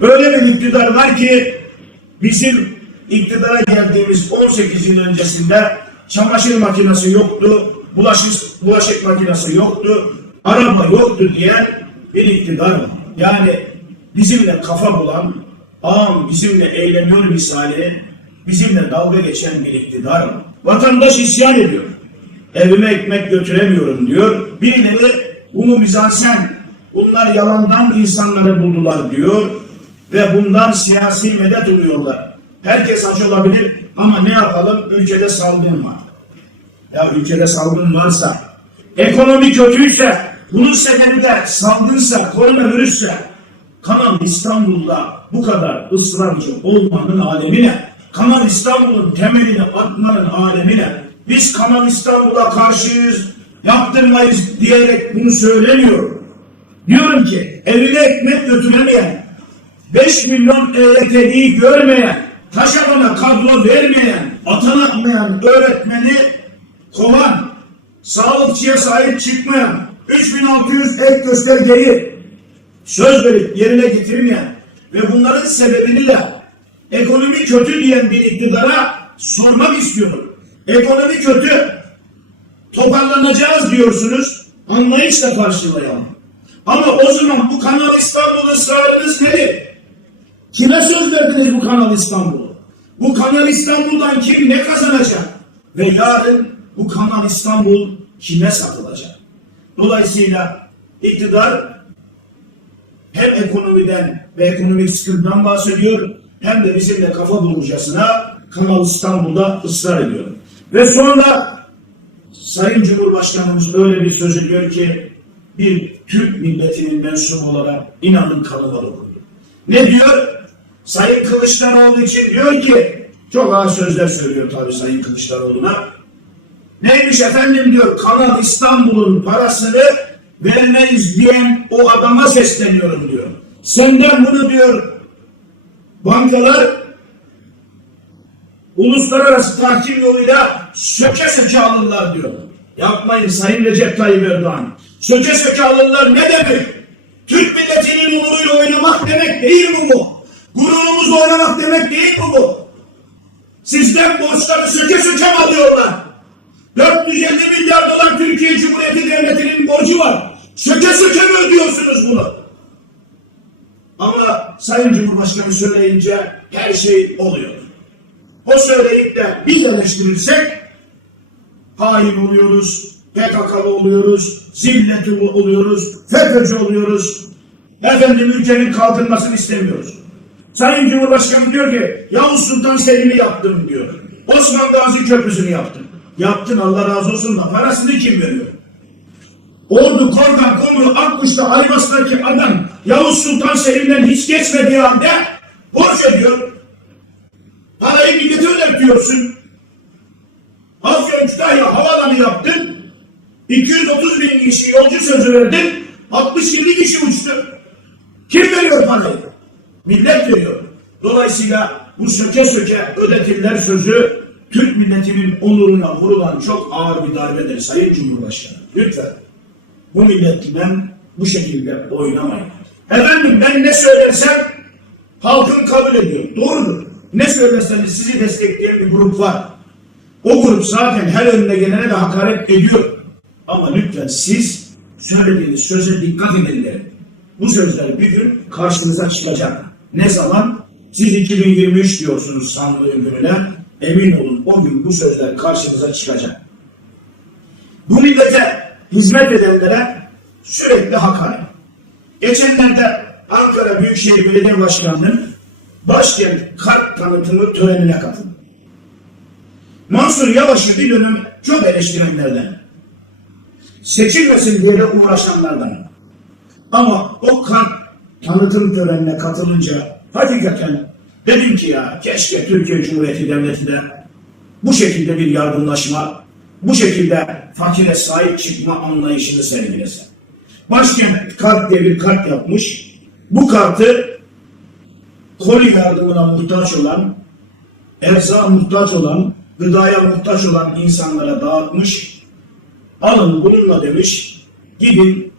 Böyle bir iktidar var ki bizim iktidara geldiğimiz 18 yıl öncesinde çamaşır makinesi yoktu, bulaşık, bulaşık makinesi yoktu, araba yoktu diye bir iktidar var. Yani bizimle kafa bulan, ağam bizimle eğleniyor misali, bizimle dalga geçen bir iktidar var. Vatandaş isyan ediyor. Evime ekmek götüremiyorum diyor. Birileri bunu mizansen, bunlar yalandan insanları buldular diyor ve bundan siyasi medet umuyorlar. Herkes aç olabilir ama ne yapalım? Ülkede salgın var. Ya ülkede salgın varsa, ekonomi kötüyse, bunun sebebi de salgınsa, koronavirüsse, Kanal İstanbul'da bu kadar ısrarcı olmanın alemi ne? Kanal İstanbul'un temelini atmanın alemi ne? Biz Kanal İstanbul'a karşıyız, yaptırmayız diyerek bunu söylemiyorum. Diyorum ki evine ekmek götüremeyen, 5 milyon EYT'liyi görmeyen, taşerona kadro vermeyen, atanamayan öğretmeni kovan, sağlıkçıya sahip çıkmayan, 3600 ek göstergeyi söz verip yerine getirmeyen ve bunların sebebini de ekonomi kötü diyen bir iktidara sormak istiyorum. Ekonomi kötü, toparlanacağız diyorsunuz, anlayışla karşılayalım. Ama o zaman bu Kanal İstanbul ısrarınız nedir? Kime söz verdiniz bu Kanal İstanbul'u? Bu Kanal İstanbul'dan kim ne kazanacak? Ve yarın bu Kanal İstanbul kime satılacak? Dolayısıyla iktidar hem ekonomiden ve ekonomik sıkıntıdan bahsediyor hem de bizimle kafa bulurcasına Kanal İstanbul'da ısrar ediyor. Ve sonra Sayın Cumhurbaşkanımız öyle bir söz ediyor ki bir Türk milletinin mensubu olarak inanın kanıma dokundu. Ne diyor? Sayın Kılıçdaroğlu için diyor ki çok ağır sözler söylüyor tabii Sayın Kılıçdaroğlu'na. Neymiş efendim diyor Kanal İstanbul'un parasını vermeyiz diyen o adama sesleniyorum diyor. Senden bunu diyor bankalar uluslararası tahkim yoluyla söke söke alırlar diyor. Yapmayın Sayın Recep Tayyip Erdoğan. Söke söke alırlar ne demek? Türk milletinin onuruyla oynamak demek değil mi bu? Gururumuzla oynamak demek değil mi bu? Sizden borçları söke söke alıyorlar? 450 milyar dolar Türkiye Cumhuriyeti Devleti'nin borcu var. Söke söke mi ödüyorsunuz bunu? Ama Sayın Cumhurbaşkanı söyleyince her şey oluyor. O söyleyip de biz eleştirirsek hain oluyoruz, PKK'lı oluyoruz, zilletli oluyoruz, FETÖ'cü oluyoruz. Efendim ülkenin kalkınmasını istemiyoruz. Sayın Cumhurbaşkanı diyor ki Yavuz Sultan Selim'i yaptım diyor. Osman Gazi Köprüsü'nü yaptım. Yaptın Allah razı olsun da parasını kim veriyor? Ordu, Korkan, Kumru, Akkuş'ta, Aybas'taki adam Yavuz Sultan Selim'den hiç geçmediği halde borç ödüyor. Parayı millete ödetiyorsun. Afyon Kütahya havalanı yaptın. 230 bin kişi yolcu sözü verdin. 67 kişi uçtu. Kim veriyor parayı? Millet veriyor. Dolayısıyla bu söke söke ödetirler sözü Türk milletinin onuruna vurulan çok ağır bir darbedir Sayın Cumhurbaşkanı. Lütfen bu milletten bu şekilde oynamayın. Efendim ben ne söylersem halkın kabul ediyor. Doğrudur. Ne söylerseniz sizi destekleyen bir grup var. O grup zaten her önüne gelene de hakaret ediyor. Ama lütfen siz söylediğiniz söze dikkat edin. Bu sözler bir gün karşınıza çıkacak. Ne zaman? Siz 2023 diyorsunuz sandığı gününe. Emin olun o gün bu sözler karşınıza çıkacak. Bu millete hizmet edenlere sürekli hakaret. Geçenlerde Ankara Büyükşehir Belediye Başkanı'nın başkent kart tanıtımı törenine katıldı. Mansur Yavaş'ı bir dönem çok eleştirenlerden. Seçilmesin diye uğraşanlardan. Ama o kart tanıtım törenine katılınca hakikaten dedim ki ya keşke Türkiye Cumhuriyeti Devleti de bu şekilde bir yardımlaşma, bu şekilde fakire sahip çıkma anlayışını sergilese. Başkent kart diye bir kart yapmış. Bu kartı koli yardımına muhtaç olan, erzağa muhtaç olan, gıdaya muhtaç olan insanlara dağıtmış. Alın bununla demiş, gidin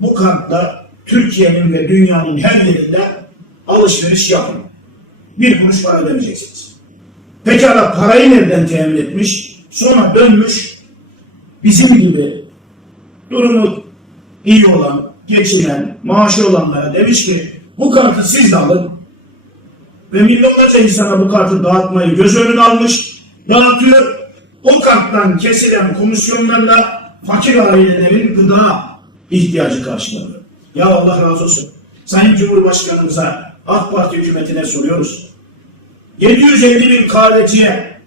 bu kartla Türkiye'nin ve dünyanın her yerinde alışveriş yapın. Bir kuruş para ödemeyeceksiniz. Pekala parayı nereden temin etmiş? Sonra dönmüş bizim gibi durumu iyi olan, geçinen, maaşı olanlara demiş ki bu kartı siz de alın. Ve milyonlarca insana bu kartı dağıtmayı göz önüne almış, dağıtıyor. O karttan kesilen komisyonlarla fakir ailelerin gıda ihtiyacı karşılanıyor. Ya Allah razı olsun. Sayın Cumhurbaşkanımıza, AK Parti hükümetine soruyoruz. 750 bin kahveciye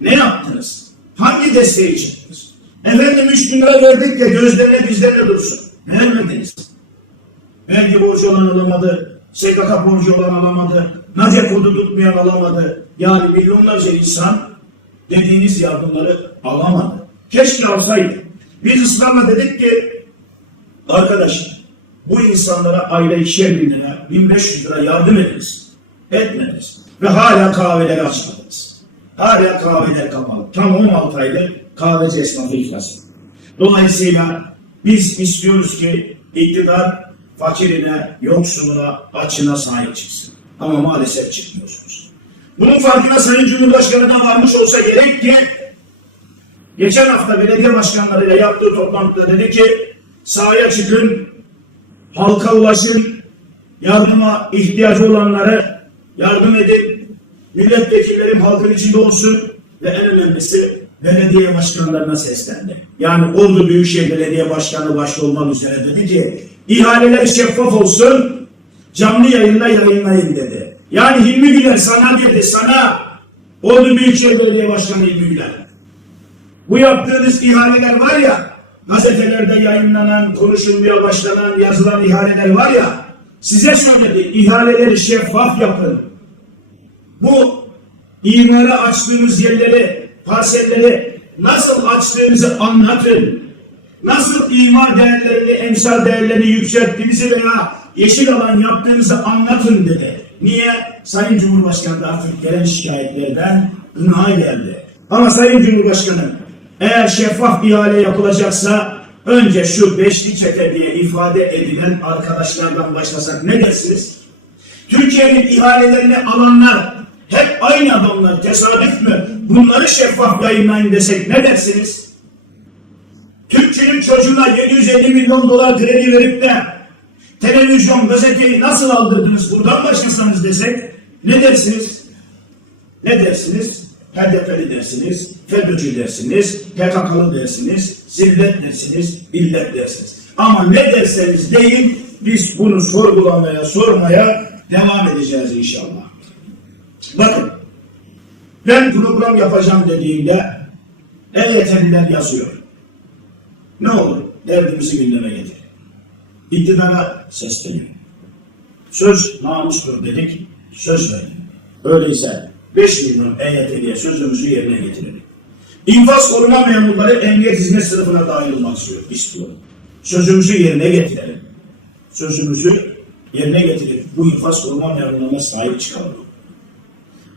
ne yaptınız? Hangi desteği çıktınız? Efendim 3 bin lira verdik ya gözlerine dizlerine dursun. Ne vermediniz? Vergi borcu olan alamadı, SGK borcu olan alamadı, NACE kodu tutmayan alamadı. Yani milyonlarca insan dediğiniz yardımları alamadı. Keşke alsaydı. Biz ısrarla dedik ki arkadaş bu insanlara ayda ikişer bin lira, 1500 lira yardım ediniz. Etmediniz. Ve hala kahveleri açmadınız. Hala kahveler kapalı. Tam 16 aydır kahveci esnafı iflas. Dolayısıyla biz istiyoruz ki iktidar fakirine, yoksuluna, açına sahip çıksın. Ama maalesef çıkmıyorsunuz. Bunun farkına Sayın Cumhurbaşkanı da varmış olsa gerek ki geçen hafta belediye başkanlarıyla yaptığı toplantıda dedi ki sahaya çıkın, halka ulaşın, yardıma ihtiyacı olanlara yardım edin, milletvekillerim halkın içinde olsun ve en önemlisi belediye başkanlarına seslendi. Yani Ordu Büyükşehir Belediye Başkanı başta olmak üzere dedi ki ihaleler şeffaf olsun, canlı yayında yayınlayın dedi. Yani Hilmi Güler sana dedi, sana Ordu Büyükşehir Belediye Başkanı Hilmi Güler. Bu yaptığınız ihaleler var ya, gazetelerde yayınlanan, konuşulmaya başlanan, yazılan ihaleler var ya, size söyledi, ihaleleri şeffaf yapın. Bu imara açtığımız yerleri, parselleri nasıl açtığımızı anlatın. Nasıl imar değerlerini, emsal değerlerini yükselttiğimizi veya yeşil alan yaptığımızı anlatın dedi. Niye? Sayın Cumhurbaşkanı da artık gelen şikayetlerden gına geldi. Ama Sayın Cumhurbaşkanı eğer şeffaf ihale yapılacaksa önce şu beşli çete diye ifade edilen arkadaşlardan başlasak ne dersiniz? Türkiye'nin ihalelerini alanlar hep aynı adamlar tesadüf mü? Bunları şeffaf yayınlayın desek ne dersiniz? Türkçünün çocuğuna 750 milyon dolar kredi verip de televizyon, gazeteyi nasıl aldırdınız buradan başlasanız desek ne dersiniz? Ne dersiniz? HDP'li dersiniz, FETÖ'cü dersiniz, PKK'lı dersiniz, zillet dersiniz, illet dersiniz. Ama ne derseniz deyin biz bunu sorgulamaya, sormaya devam edeceğiz inşallah. Bakın ben program yapacağım dediğimde EYT'liler yazıyor. Ne olur derdimizi gündeme getir. İktidara sesleniyor. Söz namustur dedik, söz verdik. Öyleyse 5 milyon EYT'liye sözümüzü yerine getirelim. İnfaz koruma memurları emniyet hizmet sınıfına dahil olmak istiyor, istiyorum. Sözümüzü yerine getirelim. Sözümüzü yerine getirip bu infaz koruma memurlarına sahip çıkalım.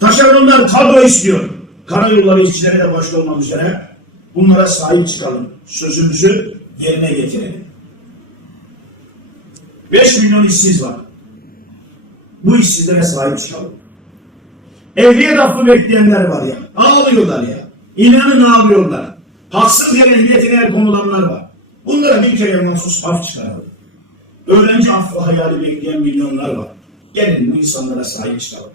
Taşeronlar kadro istiyor. Karayolları işçileri de başta olmak üzere bunlara sahip çıkalım. Sözümüzü yerine getirelim. 5 milyon işsiz var. Bu işsizlere sahip çıkalım. Ehliyet affı bekleyenler var ya. Ağlıyorlar ya. İnanın ağlıyorlar. Haksız yere ehliyetine el konulanlar var. Bunlara bir kere mahsus af çıkaralım. Öğrenci affı hayali bekleyen milyonlar var. Gelin bu insanlara sahip çıkalım.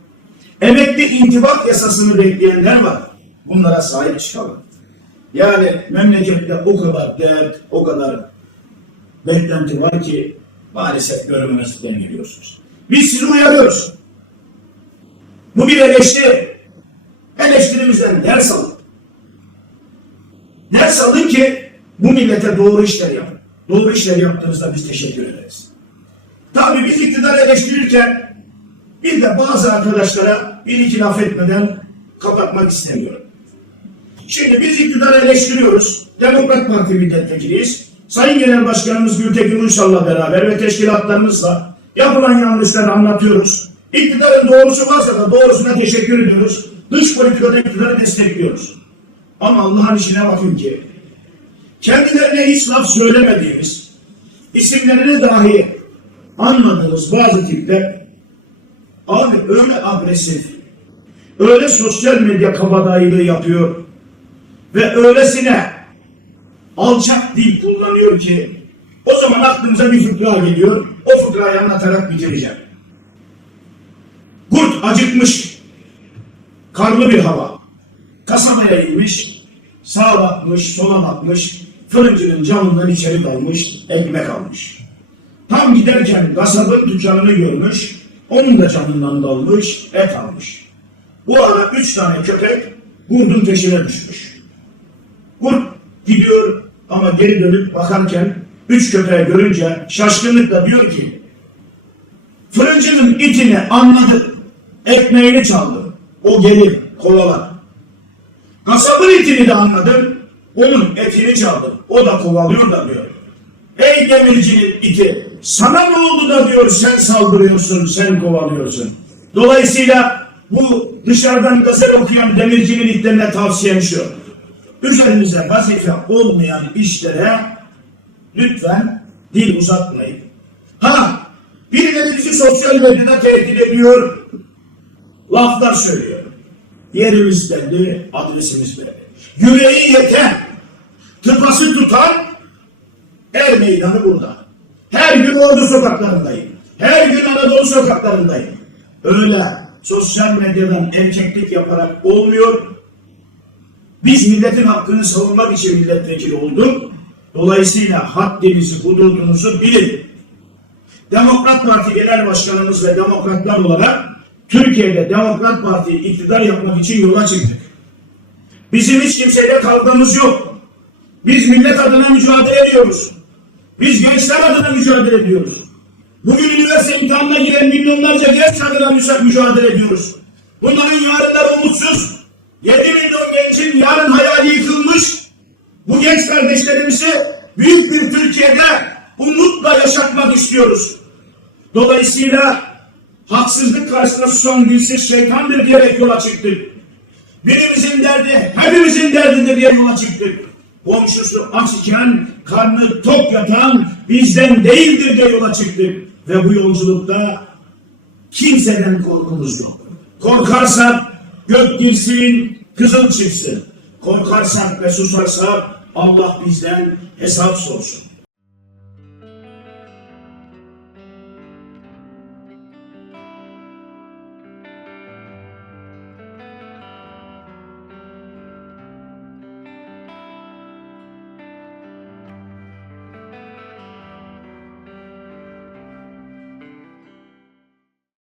Emekli intibak yasasını bekleyenler var. Bunlara sahip çıkalım. Yani memlekette o kadar dert, o kadar beklenti var ki maalesef görmemezlikten geliyorsunuz. Biz sizi uyarıyoruz. Bu bir eleştiri. Eleştirimizden ders alın. Ders alın ki bu millete doğru işler yapın. Doğru işler yaptığınızda biz teşekkür ederiz. Tabii biz iktidarı eleştirirken bir de bazı arkadaşlara bir iki laf etmeden kapatmak istemiyorum. Şimdi biz iktidarı eleştiriyoruz. Demokrat Parti milletvekiliyiz. Sayın Genel Başkanımız Gültekin Uysal'la beraber ve teşkilatlarımızla yapılan yanlışları anlatıyoruz. İktidarın doğrusu varsa da doğrusuna teşekkür ediyoruz. Dış politikada iktidarı destekliyoruz. Ama Allah'ın işine bakın ki kendilerine hiç laf söylemediğimiz, isimlerini dahi anmadığımız bazı tipler Abi öyle agresif, öyle sosyal medya kabadayılığı yapıyor ve öylesine alçak dil kullanıyor ki o zaman aklımıza bir fıkra geliyor. O fıkrayı anlatarak bitireceğim. Kurt acıkmış. Karlı bir hava. Kasabaya inmiş. Sağa bakmış, sola bakmış. Fırıncının camından içeri dalmış. Ekmek almış. Tam giderken kasabın dükkanını görmüş. Onun da camından dalmış. Et almış. Bu ara üç tane köpek kurdun peşine düşmüş. Kurt gidiyor ama geri dönüp bakarken üç köpeği görünce şaşkınlıkla diyor ki fırıncının itini anladı. Ekmeğini çaldı. O gelir kovalar. Kasabın itini de anladım. Onun etini çaldı. O da kovalıyor da diyor. Ey demircinin iti sana ne oldu da diyor sen saldırıyorsun sen kovalıyorsun. Dolayısıyla bu dışarıdan gazel okuyan demircinin itlerine tavsiyem şu. Üzerinize vazife olmayan işlere lütfen dil uzatmayın. Ha birileri bizi sosyal medyada tehdit ediyor. Laflar söylüyor. Yerimiz belli, adresimiz belli. Yüreği yeten, tıpası tutan Er meydanı burada. Her gün Ordu sokaklarındayım. Her gün Anadolu sokaklarındayım. Öyle sosyal medyadan erkeklik yaparak olmuyor. Biz milletin hakkını savunmak için milletvekili olduk. Dolayısıyla haddinizi, hududunuzu bilin. Demokrat Parti Genel Başkanımız ve demokratlar olarak Türkiye'de Demokrat Parti iktidar yapmak için yola çıktık. Bizim hiç kimseyle kavgamız yok. Biz millet adına mücadele ediyoruz. Biz gençler adına mücadele ediyoruz. Bugün üniversite imtihanına giren milyonlarca genç adına mücadele ediyoruz. Bunların yarınları umutsuz. 7 milyon gencin yarın hayali yıkılmış. Bu genç kardeşlerimizi büyük bir Türkiye'de umutla yaşatmak istiyoruz. Dolayısıyla haksızlık karşısında son dilsiz şeytandır diyerek yola çıktık. Birimizin derdi hepimizin derdidir diye yola çıktık. Komşusu aç iken karnı tok yatan bizden değildir diye yola çıktık. Ve bu yolculukta kimseden korkumuz yok. Korkarsak gök girsin, kızıl çıksın. Korkarsak ve susarsak Allah bizden hesap sorsun.